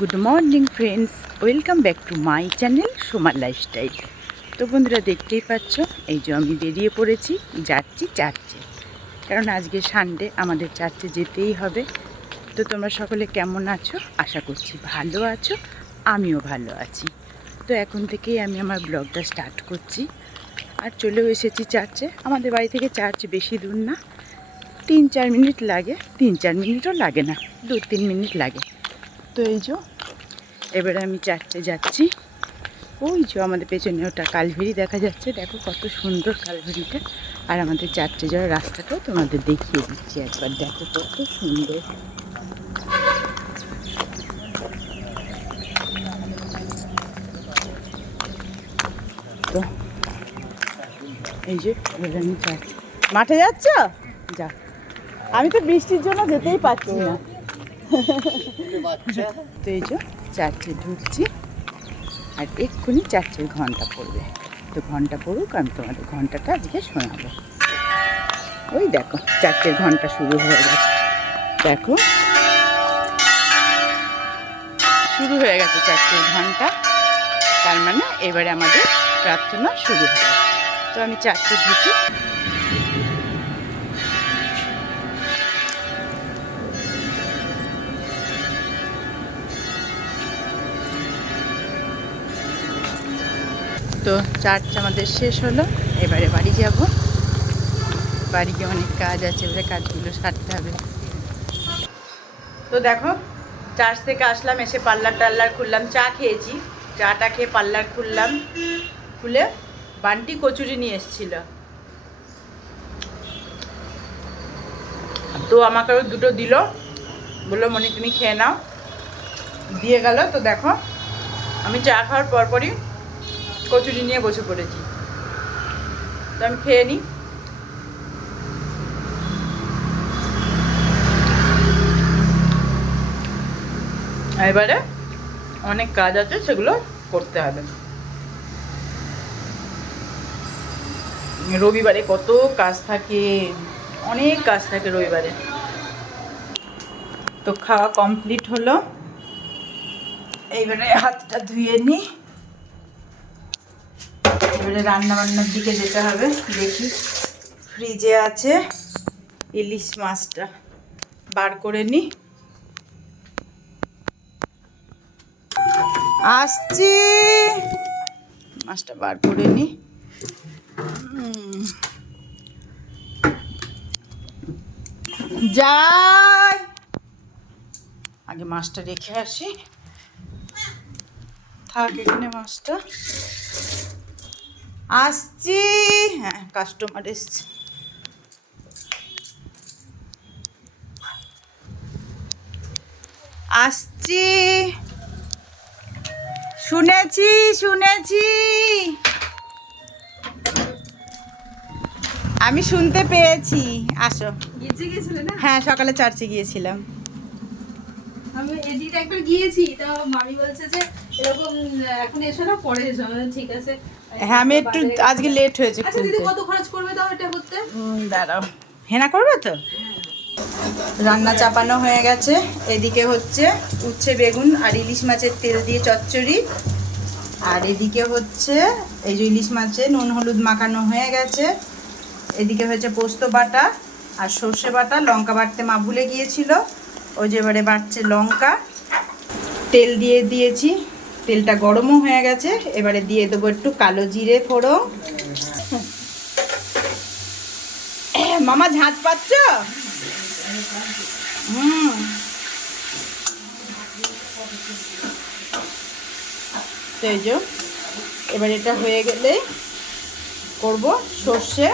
Good morning friends, welcome back to my channel সোমার lifestyle. তো বন্ধুরা, দেখতেই পাচ্ছ এই যে আমি বেরিয়ে পড়েছি, যাচ্ছি চার্চে। কারণ আজকে সানডে, আমাদের চার্চে যেতেই হবে। তো তোমরা সকলে কেমন আছো? আশা করছি ভালো আছো, আমিও ভালো আছি। তো এখন থেকেই আমি আমার ব্লগটা স্টার্ট করছি। আর চলেও এসেছি চার্চে। আমাদের বাড়ি থেকে চার্চ বেশি দূর না, 3-4 মিনিট লাগে। 3-4 মিনিটও লাগে না, 2-3 মিনিট লাগে। তো এই যে এবারে আমি চার্চে যাচ্ছি। ওই যে আমাদের পেছনে ওটা কালভেরি দেখা যাচ্ছে, দেখো কত সুন্দর কালভেরিটা। আর আমাদের চার্চে যাওয়ার রাস্তাটাও তোমাদের দেখিয়ে দিচ্ছি একবার, দেখো কত সুন্দর। তো এই যে এবারে আমি চার্চ মাঠে যাচ্ছ, যা। আমি তো বৃষ্টির জন্য যেতেই পারছি না। তো এই যে চার্চে ঢুকছি, আর এক্ষুনি চার্চের ঘন্টা পড়বে। তো ঘন্টা পড়ুক, আমি তোমাদের ঘন্টাটা আজকে শোনাবো। ওই দেখো চার্চের ঘন্টা শুরু হয়ে গেছে, দেখো শুরু হয়ে গেছে চার্চের ঘন্টা। তার মানে এবারে আমাদের প্রার্থনা শুরু হবে। তো আমি চার্চে ঢুকি। তো চার্চ আমাদের শেষ হলো, এবারে বাড়ি যাব। বাড়ি গিয়ে অনেক কাজ আছে, এবারে কাজগুলো সারতে হবে। তো দেখো চার্চ থেকে আসলাম, এসে পার্লার খুললাম, চা খেয়েছি। চাটা খেয়ে পার্লার খুললাম, খুলে বান্টি কচুরি নিয়ে এসেছিল। তো আমাকেও দুটো দিল, বললো মনি তুমি খেয়ে নাও, দিয়ে গেল। তো দেখো আমি চা খাওয়ার পরপরই কচুরি নিয়ে বসে পড়েছি। তো আমি খেয়ে নিই। এবারে অনেক কাজ আছে, সেগুলো করতে হবে। রবিবারে কত কাজ থাকে, অনেক কাজ থাকে রবিবারে। তো খাওয়া কমপ্লিট হলো, এইবারে হাতটা ধুয়ে নিই। এবারে রান্নাবান্নার দিকে যেতে হবে। দেখি ফ্রিজে আছে ইলিশ মাছটা, বার করে নিই। আসছি, মাছটা বার করে নিই। যাই, আগে মাছটা রেখে আসি। থাক এখানে মাছটা, আসছি। হ্যাঁ, কাস্টমার এসছে। আসছি, শুনেছি শুনেছি, আমি শুনতে পেয়েছি। আসো। গিয়েছিলে না? হ্যাঁ, সকালে চার্চে গিয়েছিলাম। আমি এদিকে একবার গিয়েছি, তো মামি বলছে যে এরকম এখন এসো না, পরে এসো। ঠিক আছে। হ্যাঁ, আমি একটু আজকে লেট হয়েছে। আচ্ছা দিদি, কত খরচ করবে তাও এটা করতে? দাঁড়াও, হেনা করবে তো। রান্না চাপানো হয়ে গেছে। এদিকে হচ্ছে উচ্ছে বেগুন আর ইলিশ মাছের তেল দিয়ে চচ্চড়ি। আর এদিকে হচ্ছে এই যে ইলিশ মাছে নুন হলুদ মাখানো হয়ে গেছে। এদিকে হচ্ছে পোস্ত বাটা আর সর্ষে বাটা, লঙ্কা বাটতে মা ভুলে গিয়েছিল, ওই যে এবারে বাটছে লঙ্কা। তেল দিয়ে দিয়েছি, তেলটা গরমও হয়ে গেছে। এবারে দিয়ে দেবো একটু কালো জিরে ফোড়ন। মামা ঝাঁঝ পাচ্ছ? তো এই যে এবার এটা হয়ে গেলে করব সর্ষে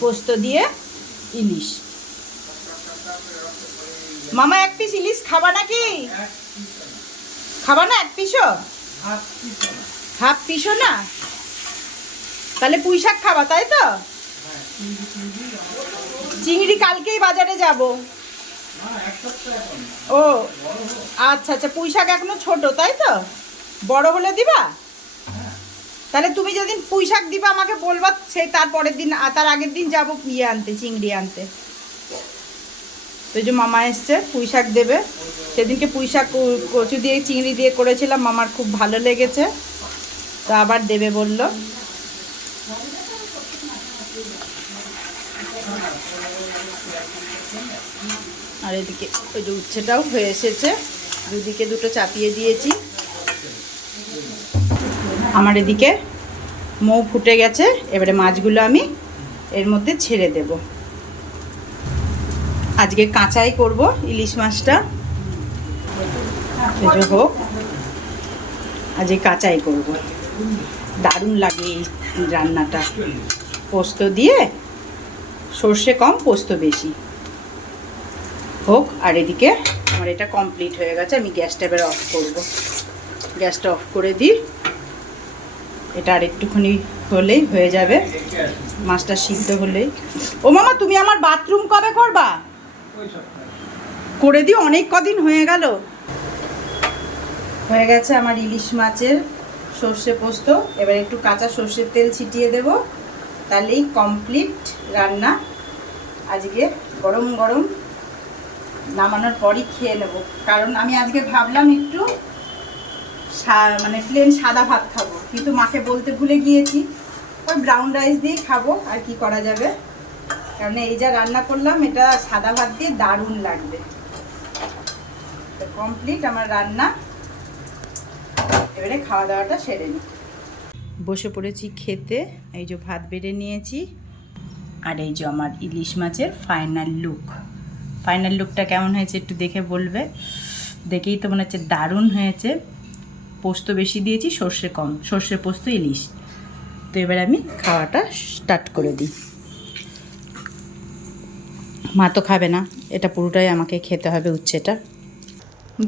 পোস্ত দিয়ে ইলিশ। মামা এক পিস ইলিশ খাবা নাকি? খাবা না? এক পিসও? হাফ পিসও না? তাহলে পুঁই শাক খাবা, তাই তো? চিংড়ি কালকেই বাজারে যাব। ও আচ্ছা আচ্ছা, পুঁই শাক এখনো ছোট, তাই তো? বড় হলে দিবা? তাহলে তুমি যেদিন পুঁই শাক দিবা আমাকে বলবা, সেই তার পরের দিন, তার আগের দিন যাবো ইয়ে আনতে, চিংড়ি আনতে। তো এই যে মামা এসছে, পুঁই শাক দেবে। সেদিনকে পুঁই শাক কচু দিয়ে চিংড়ি দিয়ে করেছিলাম, মামার খুব ভালো লেগেছে, তো আবার দেবে বলল। আর এদিকে ওই যে উচ্ছেটাও হয়ে এসেছে, দুদিকে দুটো চাপিয়ে দিয়েছি। আমার এদিকে মৌ ফুটে গেছে, এবারে মাছগুলো আমি এর মধ্যে ছেড়ে দেব। আজকে কাঁচাই করব ইলিশ মাছটা, হোক আজকে কাঁচাই করব। দারুণ লাগে এই রান্নাটা, পোস্ত দিয়ে, সর্ষে কম পোস্ত বেশি হোক। আর এদিকে আমার এটা কমপ্লিট হয়ে গেছে, আমি গ্যাসটা এবার অফ করব। গ্যাসটা অফ করে দিই, এটা আর একটুখানি হলেই হয়ে যাবে, মাছটা সিদ্ধ হলেই। ও মামা, তুমি আমার বাথরুম কবে করবা? করে দিও, অনেক কদিন হয়ে গেল। হয়ে গেছে আমার ইলিশ মাছের সর্ষে পোস্ত। এবার একটু কাঁচা সর্ষের তেল ছিটিয়ে দেব, তাহলেই কমপ্লিট রান্না। আজকে গরম গরম নামানোর পরই খেয়ে নেব, কারণ আমি আজকে ভাবলাম একটু মানে প্লেন সাদা ভাত খাবো, কিন্তু মাকে বলতে ভুলে গিয়েছি, ওই ব্রাউন রাইস দিয়ে খাবো, আর কি করা যাবে। কারণ এই যা রান্না করলাম, এটা সাদা ভাত দিয়ে দারুণ লাগবে। কমপ্লিট আমার রান্না, এবারে খাওয়া দাওয়াটা সেরে নিই। বসে পড়েছি খেতে, এই যে ভাত বেড়ে নিয়েছি, আর এই যে আমার ইলিশ মাছের ফাইনাল লুক। ফাইনাল লুকটা কেমন হয়েছে একটু দেখে বলবে, দেখেই তো মনে হচ্ছে দারুণ হয়েছে। পোস্ত বেশি দিয়েছি, সর্ষে কম, সর্ষে পোস্ত ইলিশ। তো এবার আমি খাওয়াটা স্টার্ট করে দিই। মা তো খাবে না, এটা পুরোটাই আমাকে খেতে হবে, উচ্ছেটা।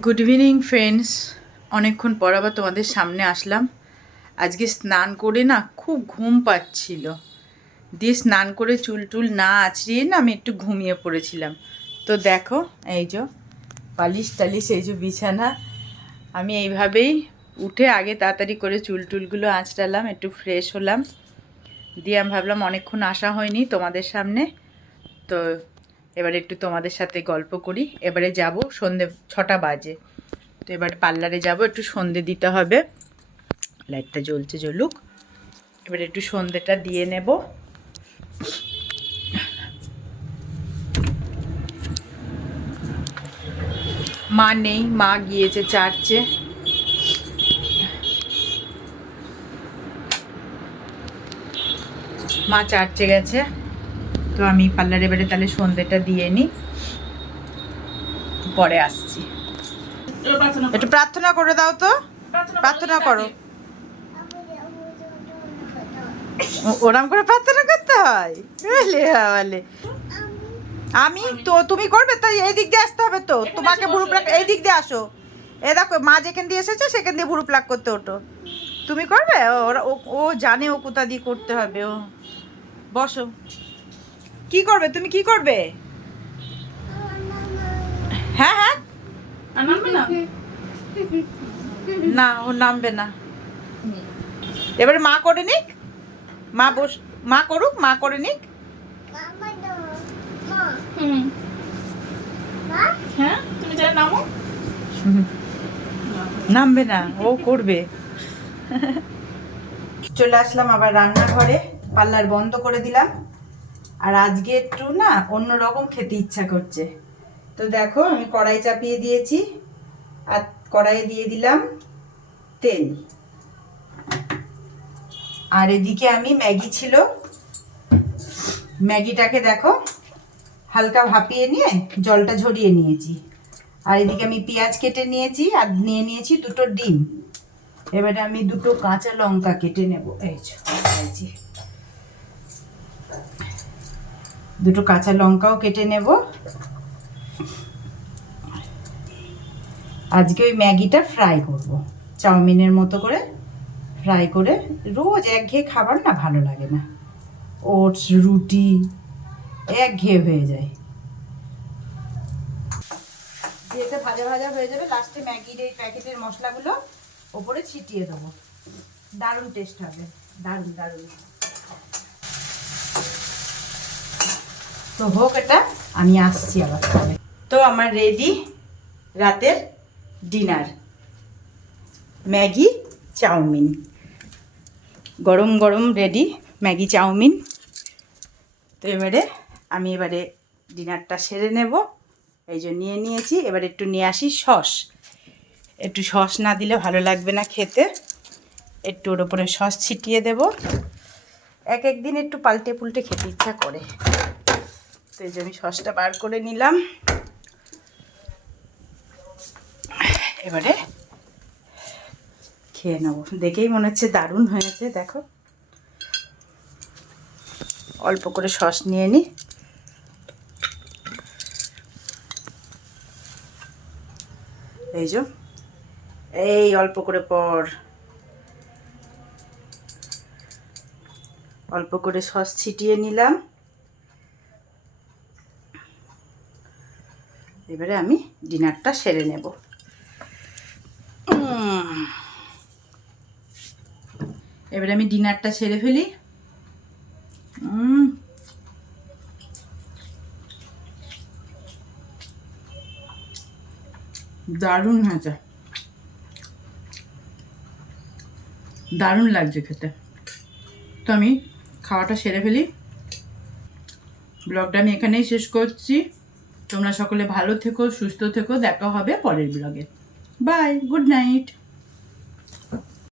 গুড ইভিনিং ফ্রেন্ডস, অনেকক্ষণ পর আবার তোমাদের সামনে আসলাম। আজকে স্নান করে না খুব ঘুম পাচ্ছিল, দিয়ে স্নান করে চুল টুল না আঁচড়িয়ে না আমি একটু ঘুমিয়ে পড়েছিলাম। তো দেখো এই যে পালিশ টালিশ, এই যে বিছানা, আমি এইভাবেই উঠে আগে তাড়াতাড়ি করে চুল টুলগুলো আঁচড়ালাম, একটু ফ্রেশ হলাম, দিয়ে আমি ভাবলাম অনেকক্ষণ আসা হয়নি তোমাদের সামনে, তো এবারে একটু তোমাদের সাথে গল্প করি। এবারে যাব, সন্ধে 6টা বাজে, তো এবারে পার্লারে যাব, একটু সন্ধে দিতে হবে। লাইটটা জ্বলছে, জ্বলুক, এবারে একটু সন্ধেটা দিয়ে নেব। মা নেই, মা গিয়েছে চার্চে। মা চার্চে গেছে, তো আমি পার্লারে এবারে তাহলে সন্ধেটা দিয়ে নিই, পরে আসছি। একটু প্রার্থনা করে দাও তো, প্রার্থনা করো। ওরম করে প্রার্থনা করতে হয়? আমি তো, তুমি করবে তাই এই দিক দিয়ে আসতে হবে তো, তোমাকে ভুরু প্লাক এই দিক দিয়ে আসো। এ দেখো মা যেখান দিয়ে এসেছে সেখান দিয়ে ভুরু প্লাক করতে ওঠো। তুমি করবে? ও জানে ও কোথা দিয়ে করতে হবে। ও বসো, কি করবে তুমি, কি করবে? হ্যাঁ হ্যাঁ, না ও নামবে না। এবারে মা করে নিক, মা বস, মা করুক, মা করে নিক। হ্যাঁ, তুমি যা নামো। নামবে না, ও করবে। চলে আসলাম আবার রান্নাঘরে, পার্লার বন্ধ করে দিলাম। আর আজকে একটু না অন্যরকম খেতে ইচ্ছা করছে, তো দেখো আমি কড়াই চাপিয়ে দিয়েছি, আর কড়াইয়ে দিয়ে দিলাম তেল। আর এদিকে আমি ম্যাগি ছিল, ম্যাগিটাকে দেখো হালকা ভাপিয়ে নিয়ে জলটা ঝরিয়ে নিয়েছি। আর এদিকে আমি পেঁয়াজ কেটে নিয়েছি, আর নিয়ে নিয়েছি দুটো ডিম। এবারে আমি দুটো কাঁচা লঙ্কা কেটে নেব, এই যে দুটো কাঁচা লঙ্কাও কেটে নেব। আজকে ওই ম্যাগিটা ফ্রাই করব, চাউমিনের মতো করে ফ্রাই করে। রোজ একঘেয়ে খাবার না ভালো লাগে না, ওটস রুটি একঘেয়ে হয়ে যায়। যেটা ভাজা ভাজা হয়ে যাবে, লাস্টে ম্যাগির এই প্যাকেটের মশলাগুলো ওপরে ছিটিয়ে দেবো, দারুণ টেস্ট হবে, দারুণ দারুণ। তো হোক এটা, আমি আসছি আবার। তো আমার রেডি রাতের ডিনার, ম্যাগি চাউমিন, গরম গরম রেডি ম্যাগি চাউমিন। তো আমি এবারে ডিনারটা সেরে নেব, এই যে নিয়ে নিয়েছি। এবার একটু নিয়ে আসি সস, একটু সস না দিলে ভালো লাগবে না খেতে, একটু ওর ওপরে সস ছিটিয়ে দেব। এক একদিন একটু পাল্টে পুল্টে খেতে ইচ্ছা করে। তো এই যে আমি সসটা বার করে নিলাম। এবারে খেয়ে নেব। দেখেই মনে হচ্ছে দারুণ হয়েছে। দেখো, অল্প করে সস নিয়ে নিই। এই যে এই অল্প করে অল্প করে সস ছিটিয়ে নিলাম। এবারে আমি ডিনারটা সেরে নেব। এবারে আমি ডিনারটা সেরে ফেলি। দারুণ হয়েছে, দারুণ লাগছে খেতে। তো আমি খাওয়াটা সেরে ফেলি। ব্লগটা আমি এখানেই শেষ করছি। তোমরা সকলে ভালো থেকো, সুস্থ থেকো। দেখা হবে পরের ব্লগে। Bye, good night.